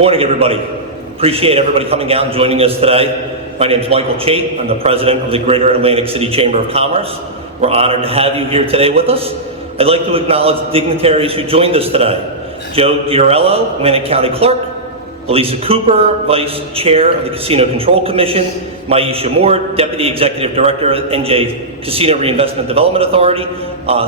Morning, everybody. Appreciate everybody coming out and joining us today. My name is Michael Chait. I'm the president of the Greater Atlantic City Chamber of Commerce. We're honored to have you here today with us. I'd like to acknowledge the dignitaries who joined us today. Joe Giorello, Atlantic County Clerk, Elisa Cooper, Vice Chair of the Casino Control Commission, Maisha Moore, Deputy Executive Director at NJ Casino Reinvestment Development Authority.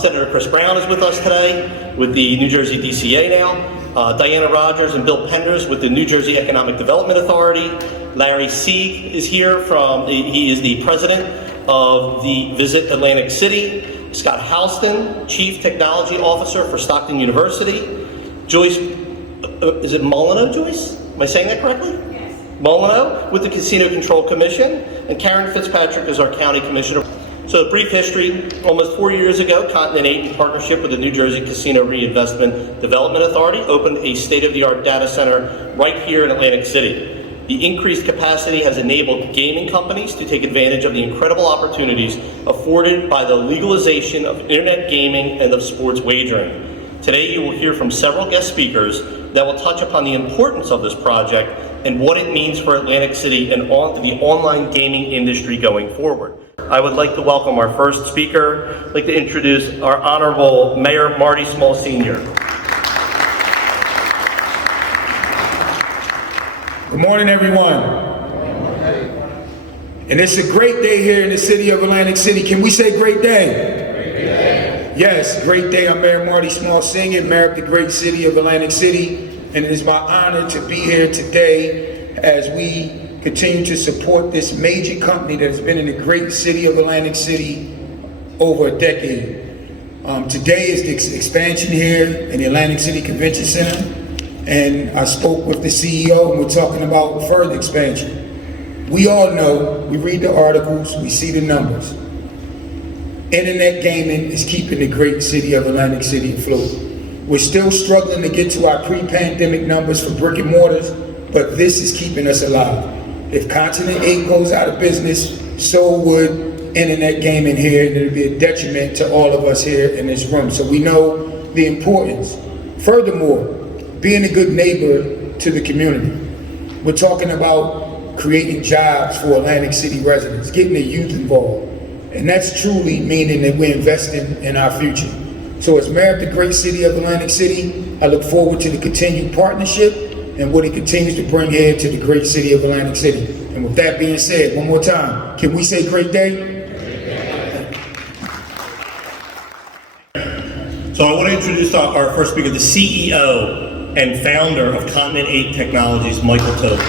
Senator Chris Brown is with us today with the New Jersey DCA now. Diana Rogers and Bill Penders with the New Jersey Economic Development Authority. Larry Sieg is here he is the president of the Visit Atlantic City. Scott Houston, Chief Technology Officer for Stockton University. Joyce, is it Molyneux, Joyce? Am I saying that correctly? Yes. Molyneux with the Casino Control Commission. And Karen Fitzpatrick is our County Commissioner. So a brief history, almost 4 years ago, Continental, in partnership with the New Jersey Casino Reinvestment Development Authority, opened a state-of-the-art data center right here in Atlantic City. The increased capacity has enabled gaming companies to take advantage of the incredible opportunities afforded by the legalization of internet gaming and of sports wagering. Today you will hear from several guest speakers that will touch upon the importance of this project and what it means for Atlantic City and the online gaming industry going forward. I would like to welcome our first speaker. I'd like to introduce our Honorable Mayor Marty Small Sr. Good morning, everyone. And it's a great day here in the city of Atlantic City. Can we say great day? Great day. Yes, great day. I'm Mayor Marty Small Sr., Mayor of the great city of Atlantic City. And it is my honor to be here today as we continue to support this major company that has been in the great city of Atlantic City over a decade. Today is the expansion here in the Atlantic City Convention Center, and I spoke with the CEO and we're talking about further expansion. We all know, we read the articles, we see the numbers. Internet gaming is keeping the great city of Atlantic City afloat. We're still struggling to get to our pre-pandemic numbers for brick and mortars, but this is keeping us alive. If Continental goes out of business, so would internet gaming here, and it'll be a detriment to all of us here in this room. So we know the importance. Furthermore, being a good neighbor to the community. We're talking about creating jobs for Atlantic City residents, getting the youth involved. And that's truly meaning that we're investing in our future. So as mayor of the great city of Atlantic City, I look forward to the continued partnership and what it continues to bring here to the great city of Atlantic City. And with that being said, one more time, can we say great day? So I want to introduce our first speaker, the CEO and founder of Continental 8 Technologies, Michael Toth.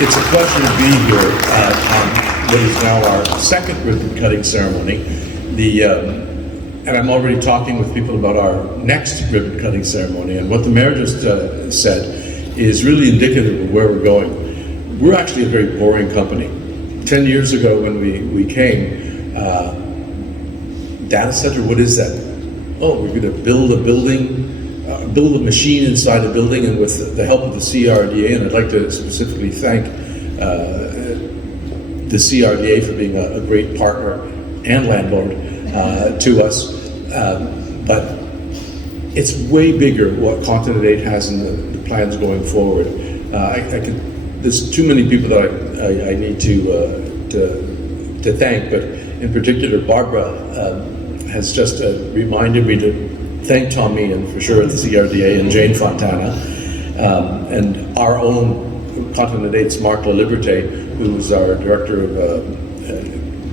It's a pleasure to be here on what is now our second ribbon cutting ceremony. And I'm already talking with people about our next ribbon cutting ceremony. And what the mayor just said is really indicative of where we're going. We're actually a very boring company. 10 years ago when we came, data center, what is that? Oh, we're going to build a building, build a machine inside a building, and with the help of the CRDA, and I'd like to specifically thank the CRDA for being a great partner and landlord to us. But it's way bigger what Continental 8 has in the plans going forward. There's too many people that I need to thank, but in particular, Barbara has just reminded me to thank Tom Meehan, for sure, at the CRDA, and Jane Fontana, and our own Continental 8's Mark LaLiberte, who is our Director of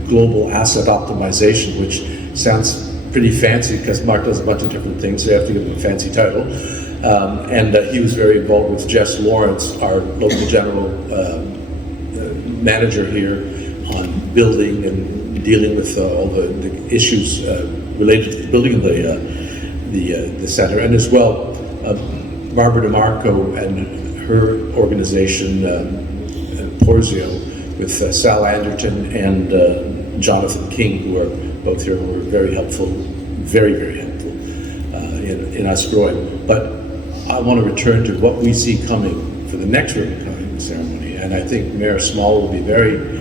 Global Asset Optimization, which sounds pretty fancy because Mark does a bunch of different things, so you have to give him a fancy title. And he was very involved with Jess Lawrence, our local general manager here, on building and dealing with all the issues related to the building of the center, and as well Barbara DeMarco and her organization Porzio with Sal Anderton and Jonathan King, who are both here, who were very helpful, very, very helpful in us growing. But I want to return to what we see coming for the next ribbon cutting ceremony, and I think Mayor Small will be very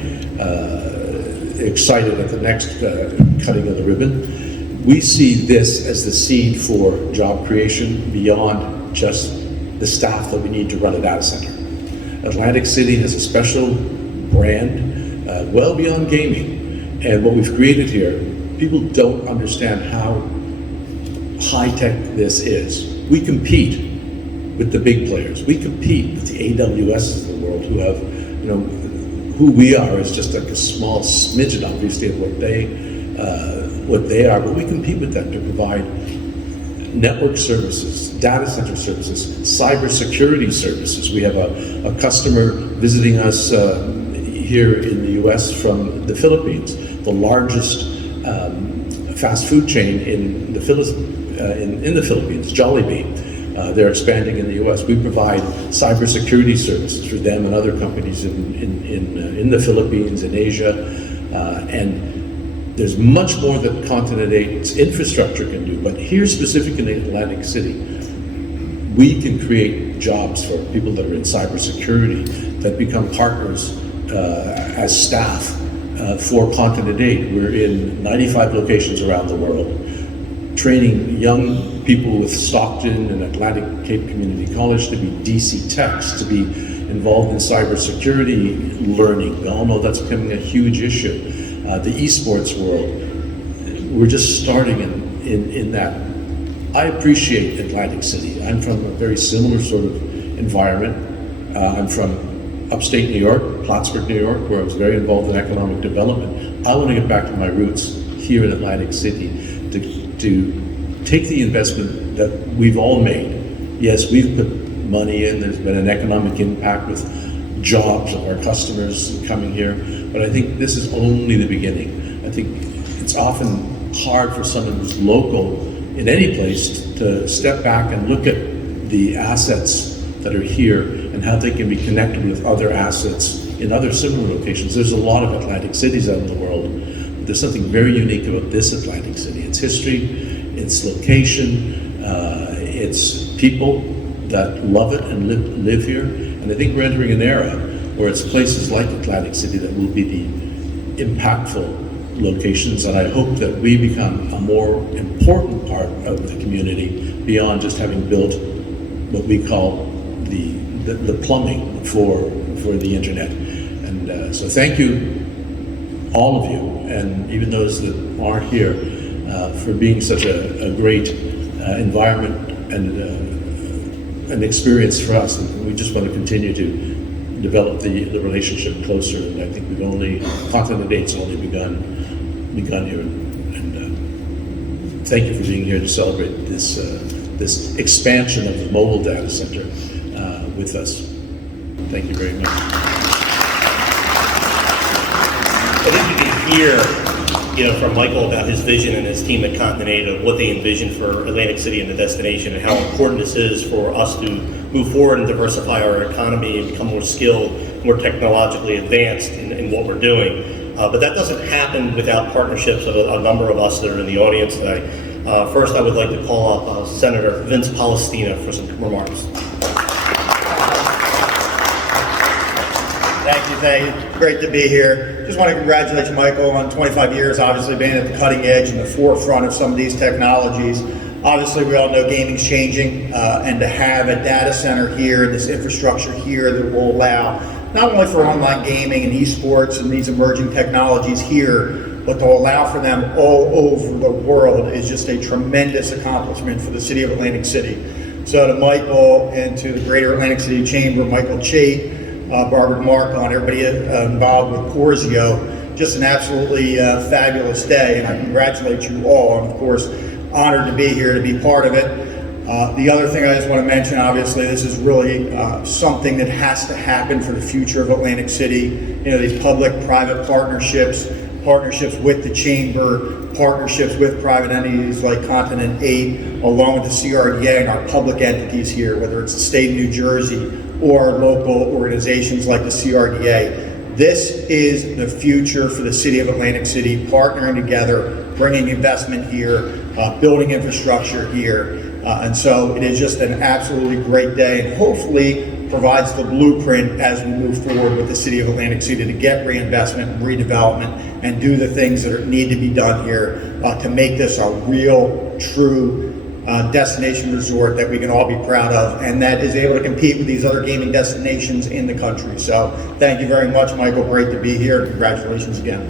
excited at the next cutting of the ribbon. We see this as the seed for job creation beyond just the staff that we need to run a data center. Atlantic City has a special brand, well beyond gaming. And what we've created here, people don't understand how high-tech this is. We compete with the big players. We compete with the AWSs of the world who have, who we are is just like a small smidgen, obviously, of what they are, but we compete with them to provide network services, data center services, cybersecurity services. We have a customer visiting us here in the US from the Philippines, the largest fast food chain in the Philippines, Jollibee. They're expanding in the US. We provide cybersecurity services for them and other companies in the Philippines, in Asia, and there's much more that Continent 8's infrastructure can do, but here specifically in Atlantic City, we can create jobs for people that are in cybersecurity that become partners as staff for Continent 8. We're in 95 locations around the world, training young people with Stockton and Atlantic Cape Community College to be DC techs, to be involved in cybersecurity learning. We all know that's becoming a huge issue. The esports world, we're just starting in that. I appreciate Atlantic City. I'm from a very similar sort of environment. I'm from upstate New York, Plattsburgh, New York, where I was very involved in economic development. I want to get back to my roots here in Atlantic City to take the investment that we've all made. Yes, we've put money in. There's been an economic impact with jobs of our customers coming here, but I think this is only the beginning. I think it's often hard for someone who's local in any place to step back and look at the assets that are here and how they can be connected with other assets in other similar locations. There's a lot of Atlantic cities out in the world, but there's something very unique about this Atlantic City. Its history, its location, its people that love it and live here. And I think we're entering an era where it's places like Atlantic City that will be the impactful locations, and I hope that we become a more important part of the community beyond just having built what we call the plumbing for the internet. And so thank you, all of you, and even those that aren't here, for being such a great environment and an experience for us. And we just want to continue to develop the relationship closer, and I think Continent 8's only begun here, and thank you for being here to celebrate this expansion of the mobile data center with us. Thank you very much. I think you can hear, from Michael about his vision and his team at Continental of what they envision for Atlantic City and the destination, and how important this is for us to move forward and diversify our economy and become more skilled, more technologically advanced in what we're doing. But that doesn't happen without partnerships of a number of us that are in the audience today. First, I would like to call up Senator Vince Palestina for some remarks. Thank you. Great to be here. Just want to congratulate you, Michael, on 25 years, obviously being at the cutting edge and the forefront of some of these technologies. Obviously, we all know gaming's changing, and to have a data center here, this infrastructure here that will allow not only for online gaming and esports and these emerging technologies here, but to allow for them all over the world is just a tremendous accomplishment for the city of Atlantic City. So to Michael and to the Greater Atlantic City Chamber, Michael Chait, Barbara Marco, and everybody involved with Porzio, just an absolutely fabulous day, and I congratulate you all, and of course, honored to be here to be part of it. The other thing I just want to mention, obviously, this is really something that has to happen for the future of Atlantic City. These public-private partnerships with the Chamber, partnerships with private entities like Continent 8, along with the CRDA and our public entities here, whether it's the state of New Jersey or local organizations like the CRDA. This is the future for the city of Atlantic City, partnering together, bringing investment here, building infrastructure here. And so it is just an absolutely great day, and hopefully provides the blueprint as we move forward with the city of Atlantic City to get reinvestment and redevelopment and do the things that need to be done here to make this a real, true destination resort that we can all be proud of, and that is able to compete with these other gaming destinations in the country. So thank you very much, Michael. Great to be here. Congratulations again.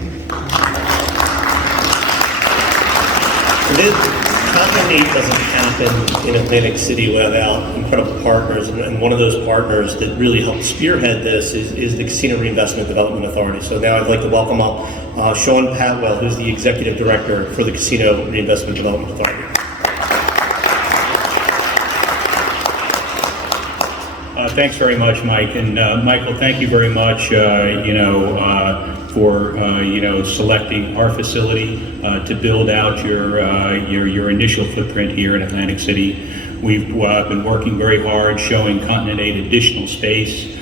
Continental doesn't happen in Atlantic City without incredible partners, and one of those partners that really helped spearhead this is the Casino Reinvestment Development Authority. So now I'd like to welcome up Sean Patwell, who's the Executive Director for the Casino Reinvestment Development Authority. Thanks very much, Mike. And Michael, thank you very much, for selecting our facility to build out your initial footprint here in Atlantic City. We've been working very hard, showing Continental additional space.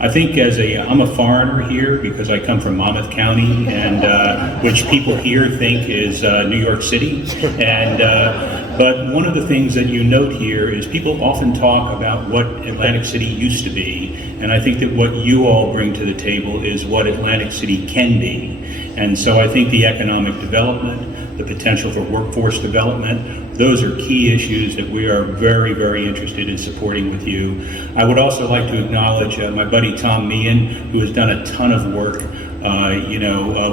I think I'm a foreigner here because I come from Monmouth County, and which people here think is New York City. But one of the things that you note here is people often talk about what Atlantic City used to be, and I think that what you all bring to the table is what Atlantic City can be. And so I think the economic development, the potential for workforce development, those are key issues that we are very, very interested in supporting with you. I would also like to acknowledge my buddy Tom Meehan, who has done a ton of work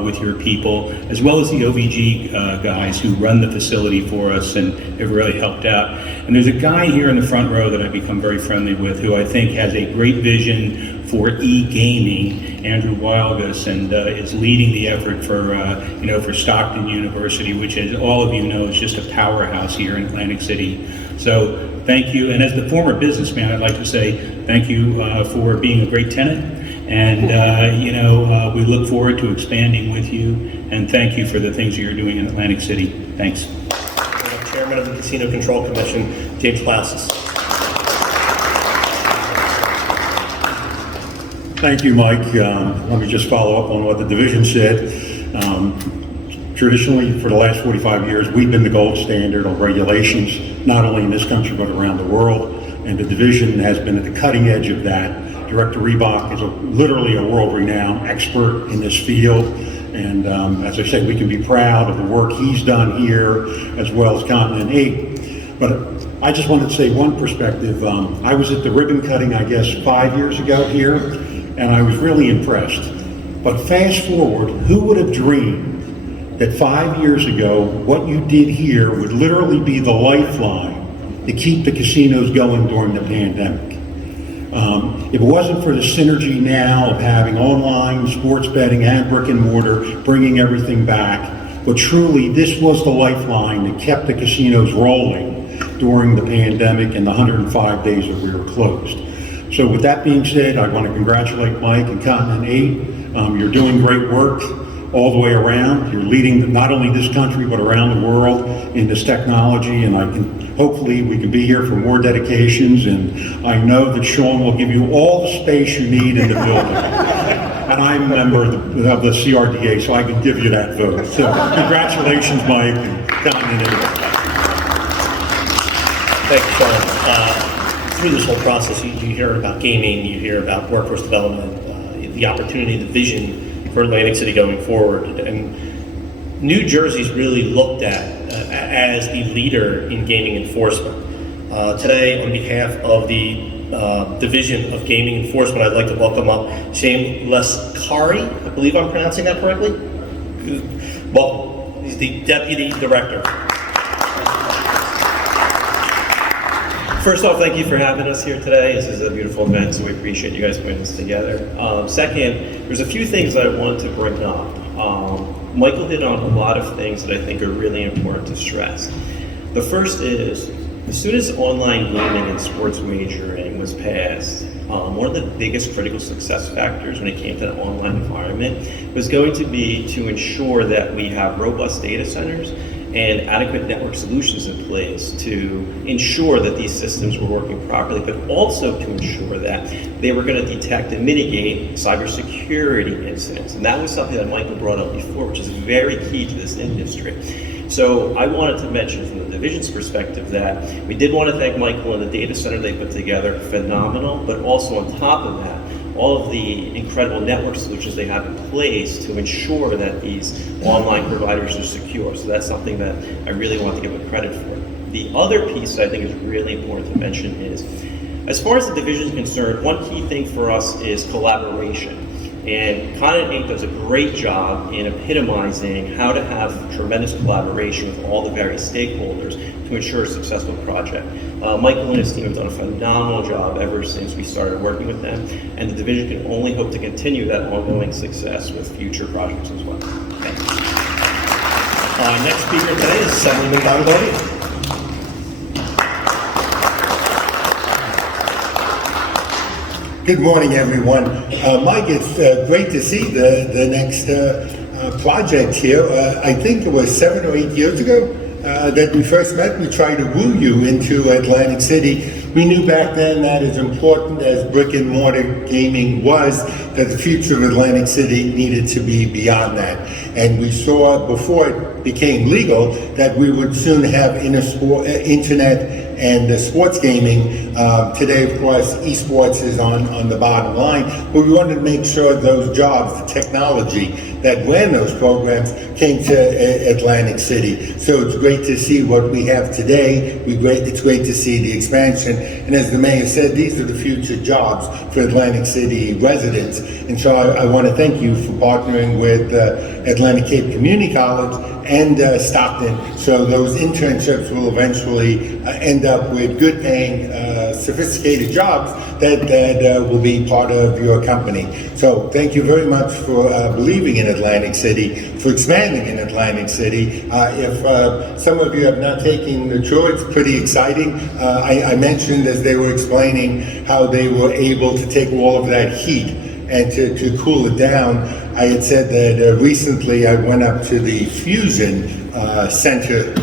with your people, as well as the OVG guys who run the facility for us and have really helped out. And there's a guy here in the front row that I've become very friendly with who I think has a great vision for e-gaming, Andrew Wildgus, and is leading the effort for Stockton University, which, as all of you know, is just a powerhouse here in Atlantic City. So thank you. And as the former businessman, I'd like to say thank you for being a great tenant. And, we look forward to expanding with you, and thank you for the things that you're doing in Atlantic City. Thanks. Chairman of the Casino Control Commission, James Classes. Thank you, Mike. Let me just follow up on what the division said. Traditionally, for the last 45 years, we've been the gold standard on regulations, not only in this country, but around the world. And the division has been at the cutting edge of that. Director Reebok is literally a world-renowned expert in this field. And as I said, we can be proud of the work he's done here, as well as Continent 8. But I just wanted to say one perspective. I was at the ribbon cutting, I guess, 5 years ago here, and I was really impressed. But fast forward, who would have dreamed that 5 years ago, what you did here would literally be the lifeline to keep the casinos going during the pandemic? If it wasn't for the synergy now of having online sports betting and brick and mortar, bringing everything back, but truly this was the lifeline that kept the casinos rolling during the pandemic and the 105 days that we were closed. So with that being said, I want to congratulate Mike and Continent 8. You're doing great work all the way around. You're leading not only this country, but around the world in this technology, and hopefully we can be here for more dedications, and I know that Sean will give you all the space you need in the building. And I'm a member of the CRDA, so I can give you that vote. So congratulations, Mike, and Continental. Thank you, Sean. Through this whole process, you hear about gaming, you hear about workforce development, the opportunity, the vision for Atlantic City going forward. And New Jersey's really looked at as the leader in gaming enforcement. Today, on behalf of the Division of Gaming Enforcement, I'd like to welcome up Shane Lescari. I believe I'm pronouncing that correctly. Well, he's the Deputy Director. First off, thank you for having us here today. This is a beautiful event, so we appreciate you guys putting this together. Second, there's a few things that I want to bring up. Michael hit on a lot of things that I think are really important to stress. The first is, as soon as online gaming and sports wagering was passed, one of the biggest critical success factors when it came to the online environment was going to be to ensure that we have robust data centers and adequate network solutions in place to ensure that these systems were working properly, but also to ensure that they were going to detect and mitigate cybersecurity incidents. And that was something that Michael brought up before, which is very key to this industry. So I wanted to mention from the division's perspective that we did want to thank Michael and the data center they put together, phenomenal, but also on top of that, all of the incredible network solutions they have in place to ensure that these online providers are secure. So that's something that I really want to give them credit for. The other piece that I think is really important to mention is, as far as the division is concerned, one key thing for us is collaboration. And Continental does a great job in epitomizing how to have tremendous collaboration with all the various stakeholders to ensure a successful project. Michael and his team have done a phenomenal job ever since we started working with them, and the division can only hope to continue that ongoing success with future projects as well. Thank you. Next speaker today is Assemblyman Gangoni. Good morning, everyone. Mike, it's great to see the next project here. I think it was 7 or 8 years ago that we first met. We tried to woo you into Atlantic City. We knew back then that as important as brick and mortar gaming was, that the future of Atlantic City needed to be beyond that. And we saw before it became legal that we would soon have internet and sports gaming. Today, of course, esports is on the bottom line, but we wanted to make sure those jobs, the technology that ran those programs, came to Atlantic City. So it's great to see what we have today. It's great to see the expansion. And as the mayor said, these are the future jobs for Atlantic City residents. And so I want to thank you for partnering with Atlantic Cape Community College and Stockton, so those internships will eventually end up with good paying, sophisticated jobs that will be part of your company. So thank you very much for believing in Atlantic City, for expanding in Atlantic City. If some of you have not taken the tour, it's pretty exciting. I mentioned as they were explaining how they were able to take all of that heat and to cool it down. I had said that recently I went up to the Fusion Center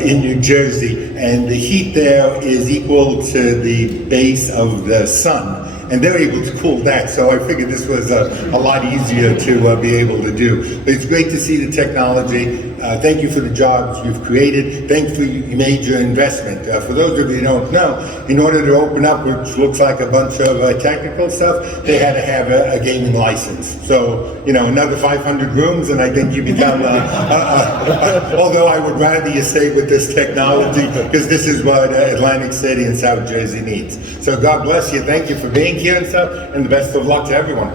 in New Jersey, and the heat there is equal to the base of the sun. And they're able to cool that, so I figured this was a lot easier to be able to do. But it's great to see the technology. Thank you for the jobs you've created. Thank you for your major investment. For those of you who don't know, in order to open up, which looks like a bunch of technical stuff, they had to have a gaming license. So, another 500 rooms, and I think you become, although I would rather you stay with this technology, because this is what Atlantic City and South Jersey needs. So God bless you. Thank you for being here and stuff, and the best of luck to everyone.